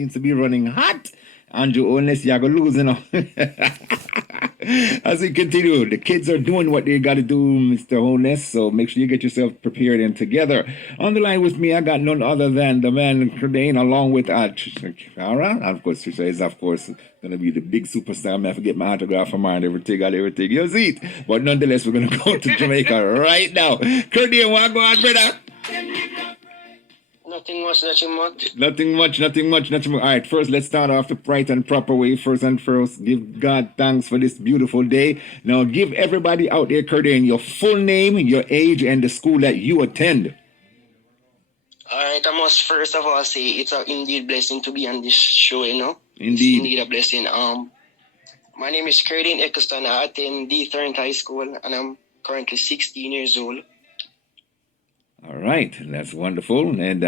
seems to be running hot. Andrew, unless you're going to lose, As we continue, the kids are doing what they got to do, Mr. Honest. So make sure you get yourself prepared and together. On the line with me, I got none other than the man Kurdane, along with Trisha. And of course, Trisha is, of course, going to be the big superstar. I'm going to get my autograph from her and everything, got everything. You see it. But nonetheless, we're going to go to Jamaica right now. Kurdane, what go on, brother? Nothing much, nothing much. Nothing much. All right, first, let's start off the right and proper way. First and first, give God thanks for this beautiful day. Now, give everybody out there, Kurdane, your full name, your age, and the school that you attend. All right, I must first of all say it's an indeed blessing to be on this show, Indeed. It's indeed a blessing. My name is Kurdane Eccleston. I attend the Thornton High School, and I'm currently 16 years old. All right, that's wonderful. And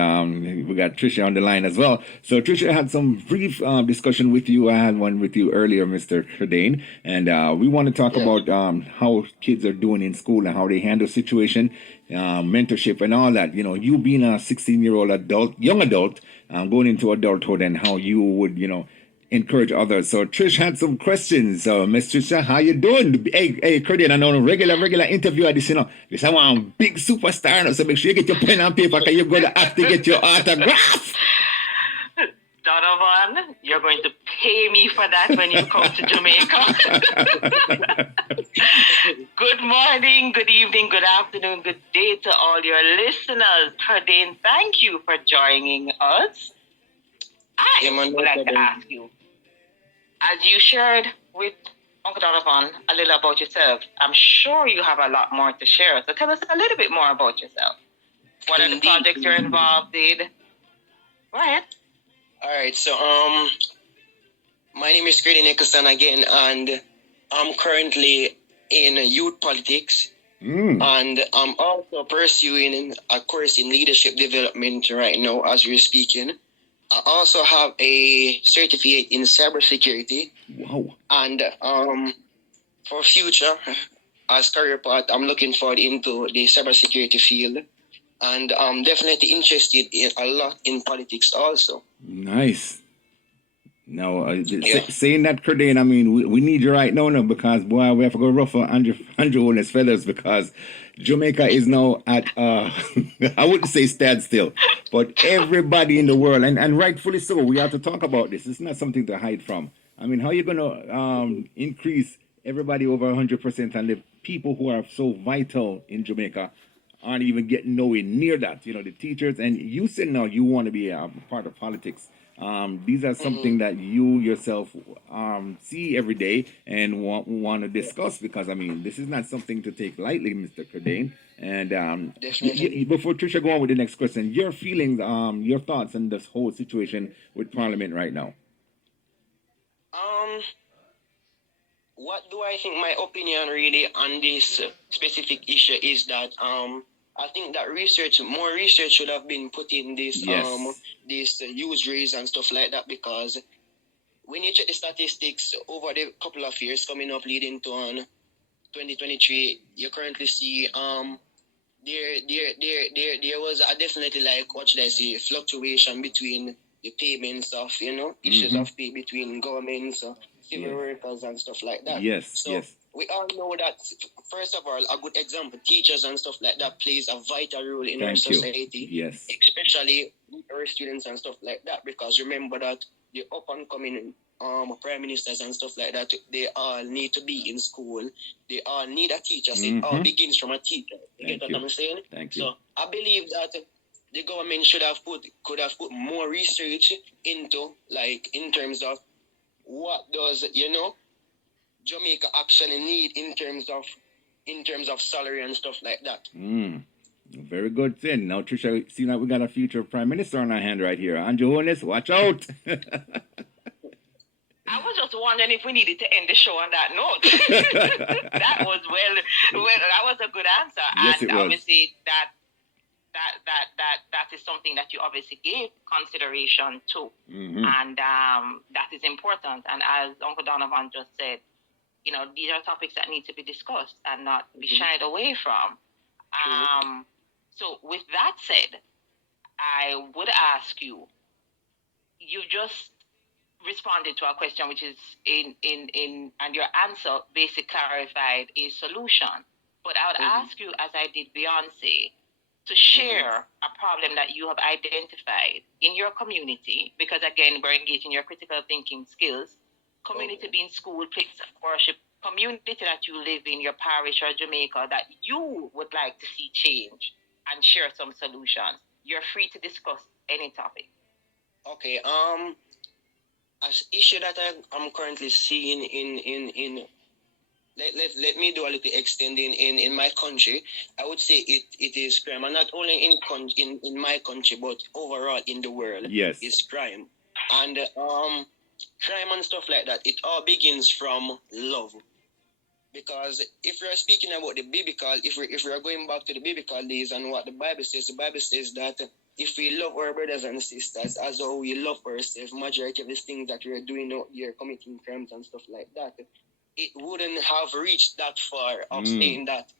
we got Trisha on the line as well. So Trisha had some brief discussion with you. I had one with you earlier, Mr. Kurdane. And we want to talk about how kids are doing in school and how they handle situation, mentorship and all that. You know, you being a 16-year-old adult, young adult, going into adulthood and how you would, encourage others. So Trish had some questions. Miss Trisha, how you doing? Hey, Kurdane, I know a regular interview at this, this is one big superstar. So make sure you get your pen and paper because you're going to have to get your autograph. Donovan, you're going to pay me for that when you come to Jamaica. Good morning, good evening, good afternoon, good day to all your listeners. Kurdane, thank you for joining us. I would like to ask you, as you shared with Uncle Donovan a little about yourself, I'm sure you have a lot more to share. So tell us a little bit more about yourself. What are the projects you're involved in? Go ahead. All right, so my name is Kurdane Eccleston again, and I'm currently in youth politics. And I'm also pursuing a course in leadership development right now as we're speaking. I also have a certificate in cybersecurity. Wow. And for future, as career path, I'm looking forward into the cybersecurity field. And I'm definitely interested in a lot in politics also. Nice. Now, saying that, Kurdane, I mean, we need you right now, because, boy, we have to go ruffle Andrew on his feathers because Jamaica is now at, I wouldn't say standstill, but everybody in the world, and rightfully so, we have to talk about this. It's not something to hide from. I mean, how are you going to increase everybody over 100% and the people who are so vital in Jamaica aren't even getting nowhere near that? The teachers, and you said now you want to be a part of politics. These are something that you yourself see every day and want to discuss because, I mean, this is not something to take lightly, Mr. Kurdane. And before Trisha go on with the next question, your feelings, your thoughts on this whole situation with Parliament right now? What do I think my opinion really on this specific issue is that I think that more research should have been put in this this usuries and stuff like that, because when you check the statistics over the couple of years coming up leading to 2023, you currently see there was a definitely, like, what should I say, fluctuation between the payments of issues of pay between governments, civil workers and stuff like that. So we all know that, first of all, a good example, teachers and stuff like that plays a vital role in our society. Yes. Especially our students and stuff like that, because remember that the up and coming prime ministers and stuff like that, they all need to be in school. They all need a teacher. So it all begins from a teacher. You get what I'm saying? Thank you. So I believe that the government could have put more research into, like, in terms of what does Jamaica actually need in terms of salary and stuff like that. Very good thing. Now, Trisha, see that we got a future prime minister on our hand right here. Andrew Honest, watch out. I was just wondering if we needed to end the show on that note. That was that was a good answer. Yes, and it was. Obviously that is something that you obviously gave consideration to. And that is important. And as Uncle Donovan just said, these are topics that need to be discussed and not be shied away from. So with that said, I would ask you, you just responded to a question which is in and your answer basically clarified a solution. But I would ask you, as I did Beyonce, to share a problem that you have identified in your community, because again, we're engaging your critical thinking skills. Community being school, place of worship, community that you live in, your parish or Jamaica, that you would like to see change and share some solutions. You're free to discuss any topic. Okay. As issue that I'm currently seeing in let me do a little extending in my country. I would say it is crime, and not only in my country, but overall in the world. Yes, is crime, and crime and stuff like that. It all begins from love, because if we are speaking about the biblical, if we are going back to the biblical days and what the Bible says that if we love our brothers and sisters as though we love ourselves, majority of the things that we are doing out here, committing crimes and stuff like that, it wouldn't have reached that far of saying that,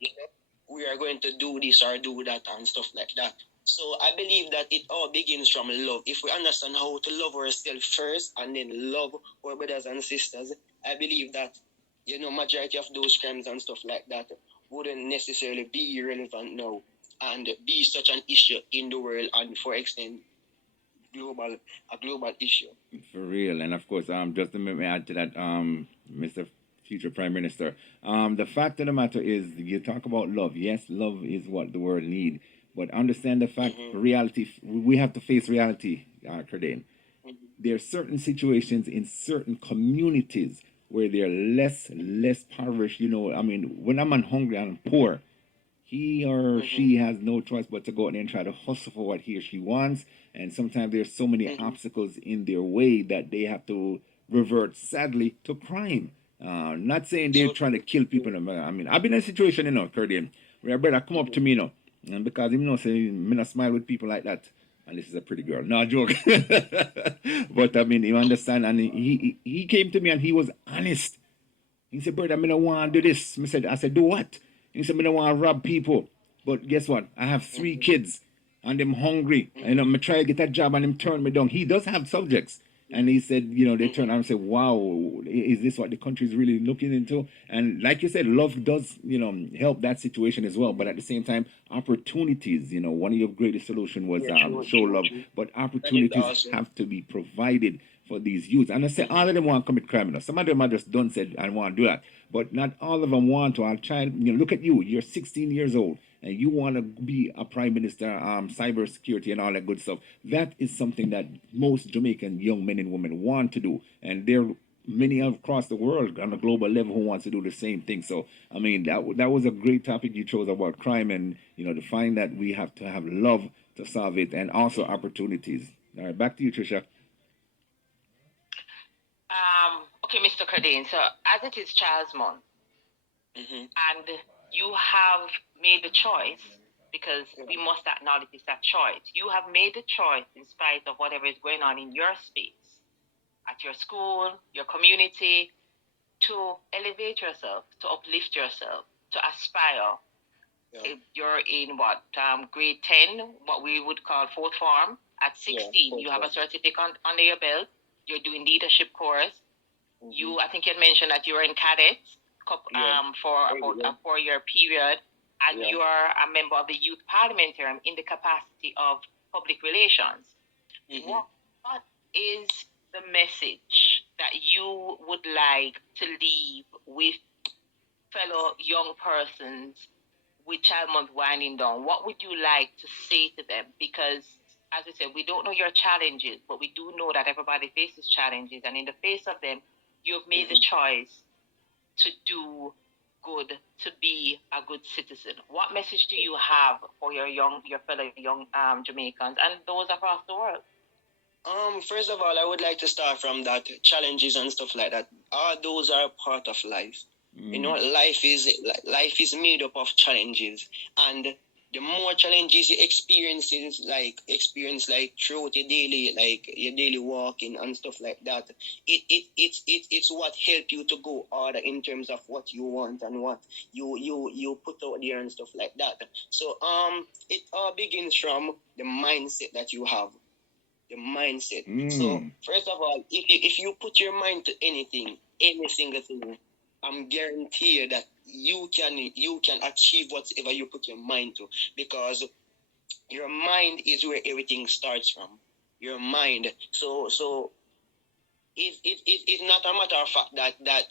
you know, we are going to do this or do that and stuff like that. So I believe that it all begins from love. If we understand how to love ourselves first and then love our brothers and sisters, I believe that, you know, majority of those crimes and stuff like that wouldn't necessarily be relevant now and be such an issue in the world, and for extent a global issue. for real. And of course, just to let me add to that, Mr. Future Prime Minister, the fact of the matter is, you talk about love. Yes, love is what the world need, but understand the fact, reality. We have to face reality, Kurdane. There are certain situations in certain communities where they're less impoverished. You know, I mean, when a man hungry and poor, he or she has no choice but to go out there and try to hustle for what he or she wants. And sometimes there's so many obstacles in their way that they have to revert, sadly, to crime. Not saying they're trying to kill people. I mean, I've been in a situation, you know, Kurdane, where a brother come up to me, you know, and because him know, say, me not smile with people like that. And this is a pretty girl. No, joke. But I mean, you understand, and he came to me and he was honest. He said, brother, I don't want to do this. I said, do what? He said, I don't want to rob people. But guess what? I have 3 kids and I'm hungry. And I'm try to get a job and him turn me down. He does have subjects. And he said, you know, they turn around and say, wow, is this what the country is really looking into? And like you said, love does, you know, help that situation as well. But at the same time, opportunities, you know, one of your greatest solutions was show love. But opportunities have to be provided for these youths. And I say all of them want to commit crime. You know. Some of them are just done said, I want to do that. But not all of them want to. I'll try, you know, look at you. You're 16 years old. And you want to be a prime minister, cyber security and all that good stuff. That is something that most Jamaican young men and women want to do. And there are many across the world on a global level who wants to do the same thing. So, I mean, that was a great topic you chose about crime, and, you know, to find that we have to have love to solve it, and also opportunities. All right, back to you, Trisha. Okay, Mr. Kurdane, so as it is Child's Month, and you have made the choice, because we must acknowledge it's a choice. You have made the choice in spite of whatever is going on in your space, at your school, your community, to elevate yourself, to uplift yourself, to aspire. If you're in grade 10, what we would call 4th form. At 16, you have a certificate under your belt. You're doing leadership course. I think you had mentioned that you were in cadets for about a 4-year period, and you are a member of the youth parliamentarium in the capacity of public relations. What is the message that you would like to leave with fellow young persons with Child Month winding down? What would you like to say to them? Because, as we said, we don't know your challenges, but we do know that everybody faces challenges, and in the face of them, you've made the choice to do good, to be a good citizen. What message do you have for your fellow young Jamaicans and those across the world? First of all, I would like to start from that challenges and stuff like that. All those are part of life. You know, life is made up of challenges, and the more challenges you experience throughout your daily walking and stuff like that, it's what help you to go harder in terms of what you want and what you put out there and stuff like that. So it all begins from the mindset that you have. the mindset. So first of all, if you put your mind to anything, any single thing, I'm guaranteed that you can achieve whatever you put your mind to, because your mind is where everything starts from. Your mind. So it's not a matter of fact that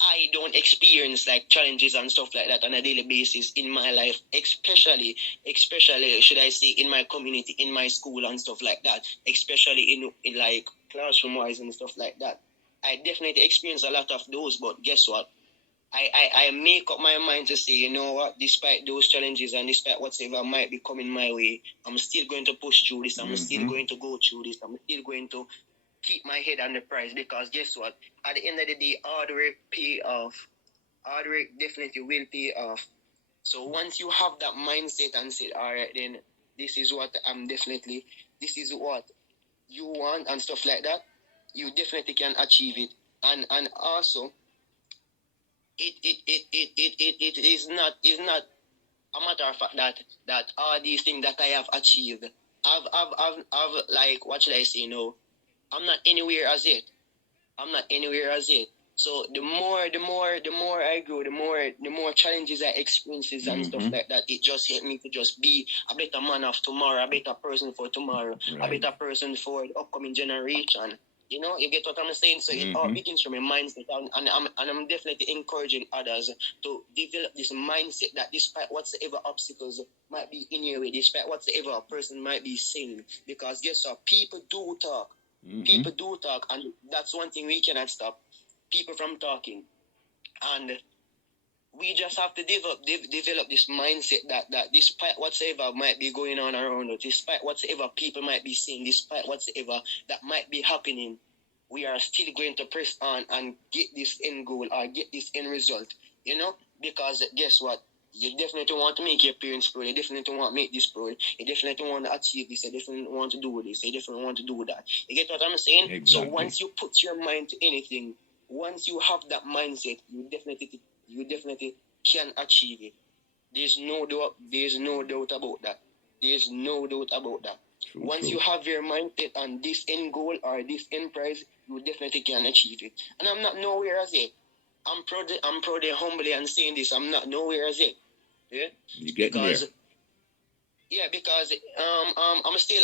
I don't experience like challenges and stuff like that on a daily basis in my life, especially should I say in my community, in my school and stuff like that, especially in like classroom wise and stuff like that. I definitely experience a lot of those, but guess what? I make up my mind to say, you know what, despite those challenges and despite whatever might be coming my way, I'm still going to push through this. I'm still going to go through this. I'm still going to keep my head on the prize, because guess what? At the end of the day, hard work pay off. Hard work definitely will pay off. So once you have that mindset and say, all right, then this is what this is what you want and stuff like that, you definitely can achieve it. And also, it is not a matter of fact that all these things that I have achieved, I've like, what should I say, I'm not anywhere as yet. So the more I grow, the more challenges I experiences and stuff like that, it just helped me to just be a better man of tomorrow, a better person for tomorrow, a better person for the upcoming generation. You get what I'm saying? So it all begins from a mindset, and I'm definitely encouraging others to develop this mindset that despite whatsoever obstacles might be in your way, despite whatsoever a person might be saying, because guess what? People do talk. People do talk, and that's one thing we cannot stop people from talking. And we just have to develop this mindset that despite whatsoever might be going on around us, despite whatsoever people might be saying, despite whatsoever that might be happening, we are still going to press on and get this end goal or get this end result. Because guess what? You definitely want to make your parents proud. You definitely want to make this proud. You definitely want to achieve this. You definitely want to do this. You definitely want to do that. You get what I'm saying? Exactly. So once you put your mind to anything, once you have that mindset, you definitely can achieve it. There's no doubt about that. Once you have your mindset on this end goal or this end prize, you definitely can achieve it. And I'm not nowhere as yet. I'm proud and humbly and saying this. I'm not nowhere as yet. Yeah. You get there. Yeah, because I'm still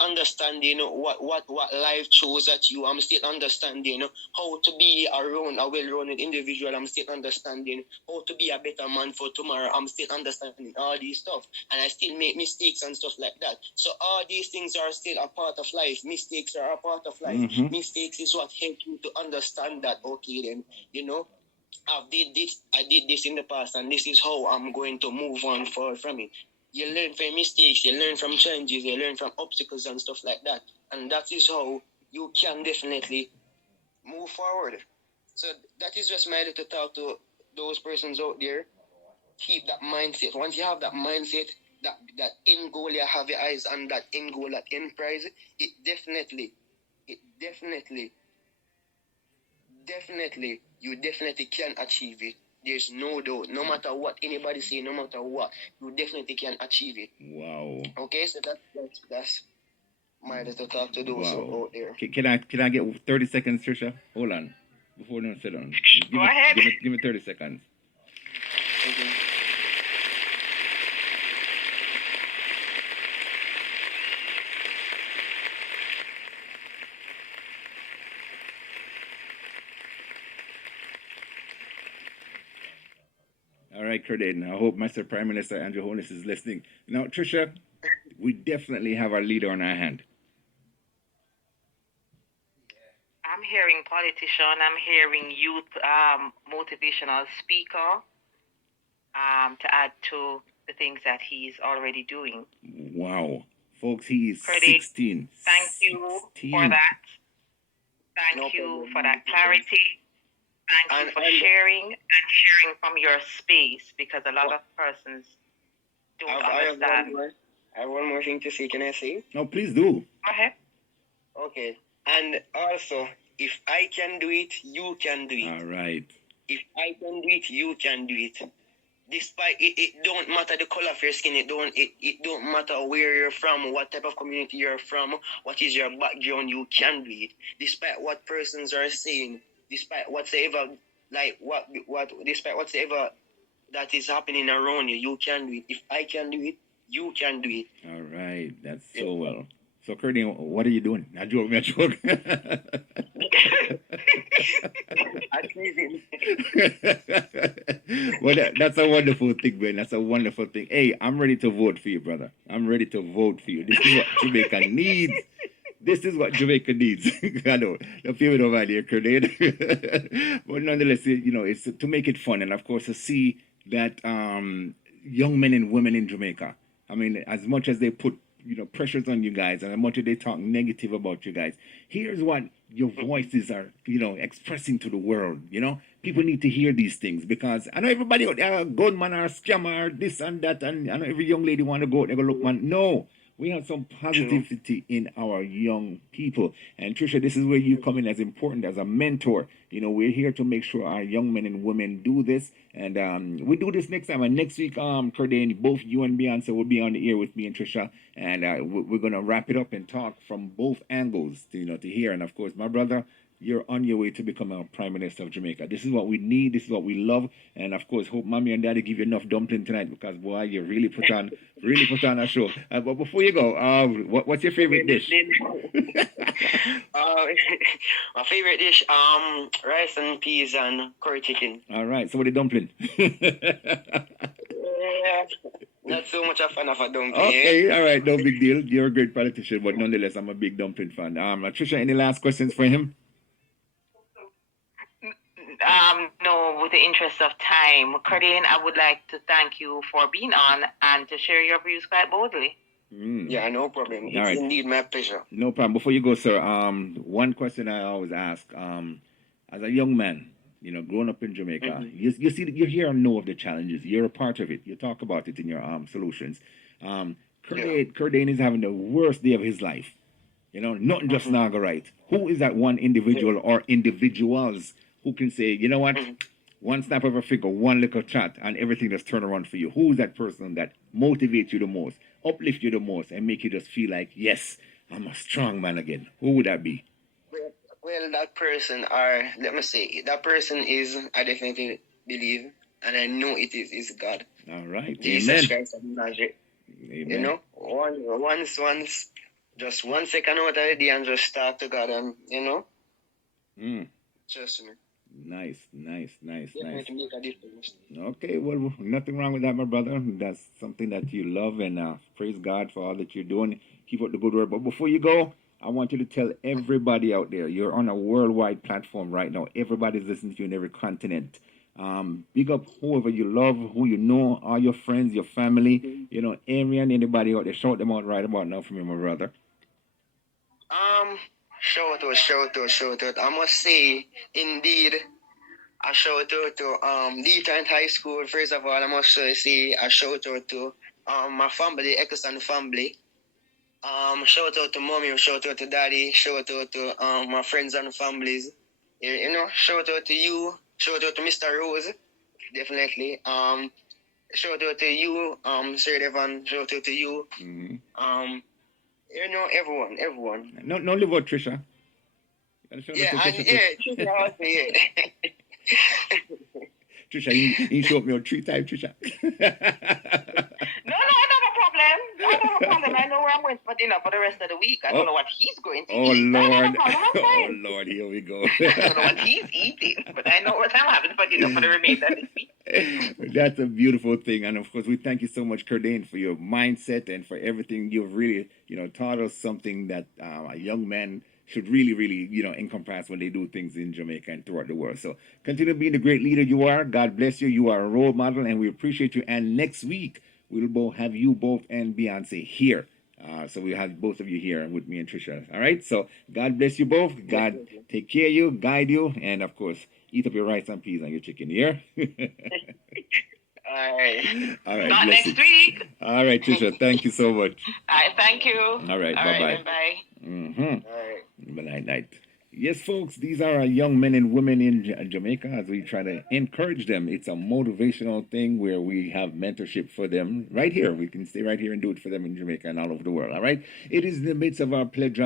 understanding what life throws at you. I'm still understanding how to be a well-rounded individual. I'm still understanding how to be a better man for tomorrow. I'm still understanding all these stuff, and I still make mistakes and stuff like that. So all these things are still a part of life. Mistakes are a part of life. Mistakes is what help you to understand that. Okay, then I did this in the past, and this is how I'm going to move on forward from it. You learn from mistakes, you learn from challenges, you learn from obstacles and stuff like that. And that is how you can definitely move forward. So that is just my little talk to those persons out there. Keep that mindset. Once you have that mindset, that end goal, you have your eyes on that end goal, that end prize, it definitely, you definitely can achieve it. There's no doubt. No matter what anybody say, no matter what, you definitely can achieve it. Wow. Okay, so that's my little talk to those out there. Can I get 30 seconds, Trisha? Hold on. Before you sit down. Go ahead. Give me 30 seconds. Okay. All right, Kurdane. I hope Mr. Prime Minister Andrew Holness is listening. Now, Trisha, we definitely have our leader on our hand. I'm hearing politician. I'm hearing youth motivational speaker. To add to the things that he's already doing. Wow, folks, he is Kurdane, 16. Thank you for that. Thank you for that clarity. Thank you for sharing from your space, because a lot of persons don't understand. I have one more thing to say. Can I say? No, please do. Go ahead. Okay. And also, if I can do it, you can do it. All right. If I can do it, you can do it. despite it don't matter the color of your skin, it don't matter where you're from, what type of community you're from, what is your background, you can do it. Despite what persons are saying, despite whatsoever, like what despite whatsoever that is happening around you, you can do it. If I can do it, you can do it. All right, that's so well. So, Kurdane, what are you doing? I joke. Well, that's a wonderful thing, man. That's a wonderful thing. Hey, I'm ready to vote for you, brother. I'm ready to vote for you. This is what Jamaica needs. This is what Jamaica needs. I know. Don't feel it over there, Kurdane. But nonetheless, you know, it's to make it fun and, of course, to see that young men and women in Jamaica, I mean, as much as they put, you know, pressures on you guys and as much as they talk negative about you guys, here's what your voices are, you know, expressing to the world. You know, people need to hear these things because I know everybody out there, gunman or scammer, or this and that, and I know every young lady want to go out and go look, man. No, we have some positivity in our young people. And Trisha, this is where you come in as important as a mentor. You know, we're here to make sure our young men and women do this. And we do this next time. And next week, Kurdane, both you and Beyoncé will be on the air with me and Trisha. And we're going to wrap it up and talk from both angles, to, you know, to hear. And of course, my brother, you're on your way to become a Prime Minister of Jamaica. This is what we need. This is what we love. And of course, hope Mommy and Daddy give you enough dumpling tonight because, boy, you really put on a show. But before you go, what's your favorite dish? My favorite dish, rice and peas and curry chicken. All right. So what the dumpling? Not so much a fan of a dumpling. Okay. All right. No big deal. You're a great politician, but nonetheless, I'm a big dumpling fan. Trisha, any last questions for him? No, with the interest of time, Kurdane, I would like to thank you for being on and to share your views quite boldly. Yeah, no problem. It's indeed my pleasure. No problem. Before you go, sir, one question I always ask, as a young man, you know, growing up in Jamaica, you see, you hear and know of the challenges. You're a part of it. You talk about it in your solutions. Kurdane is having the worst day of his life. You know, nothing just now go right. Who is that one individual or individuals who can say, you know what, one snap of a finger, one little chat, and everything just turn around for you? Who is that person that motivates you the most, uplift you the most, and make you just feel like, yes, I'm a strong man again? Who would that be? Well, that person, or let me say, that person is, I definitely believe, and I know it is God. All right. Jesus Christ of Nazareth. Amen. You know, once, just 1 second out of the day and just talk to God, and you know, trust me. Nice. Definitely make a difference. Okay, well, nothing wrong with that, my brother. That's something that you love, and praise God for all that you're doing. Keep up the good work. But before you go, I want you to tell everybody out there, you're on a worldwide platform right now. Everybody's listening to you in every continent. Big up whoever you love, who you know, all your friends, your family, you know, Arian, anybody out there. Shout them out right about now for me, my brother. Shout out. I must say, indeed, a shout out to Deaton High School. First of all, I must say a shout out to my family, the Eccleston family. Shout out to mommy, shout out to daddy, shout out to my friends and families. You know, shout out to you, shout out to Mr. Rose, definitely. Shout out to you, Sir Devon, shout out to you. You know, everyone. No, leave out Trisha. Trisha also, yeah. Trisha, you show up me on 3 times, Trisha. No, I don't have a problem. I know where I'm going for dinner for the rest of the week. I don't know what he's going to eat. Lord. No problem. Oh, Lord, here we go. I don't know what he's eating, but I know what I'm having for dinner for the remainder of this week. That's a beautiful thing. And of course, we thank you so much, Kurdane, for your mindset and for everything. You've really, you know, taught us something that a young man should really, you know, encompass when they do things in Jamaica and throughout the world. So continue being the great leader you are. God bless you. You are a role model, and we appreciate you. And next week, we'll both have you both and Beyoncé here. So we'll have both of you here with me and Trisha. All right? So God bless you both. God take care of you, guide you, and, of course, eat up your rice and peas and your chicken here. All right. Not next week. All right, Trisha. Thank you so much. All right, thank you. All right. Bye-bye. Bye. All right. Night. Yes, folks, these are our young men and women in Jamaica as we try to encourage them. It's a motivational thing where we have mentorship for them right here. We can stay right here and do it for them in Jamaica and all over the world. All right. It is in the midst of our pledge.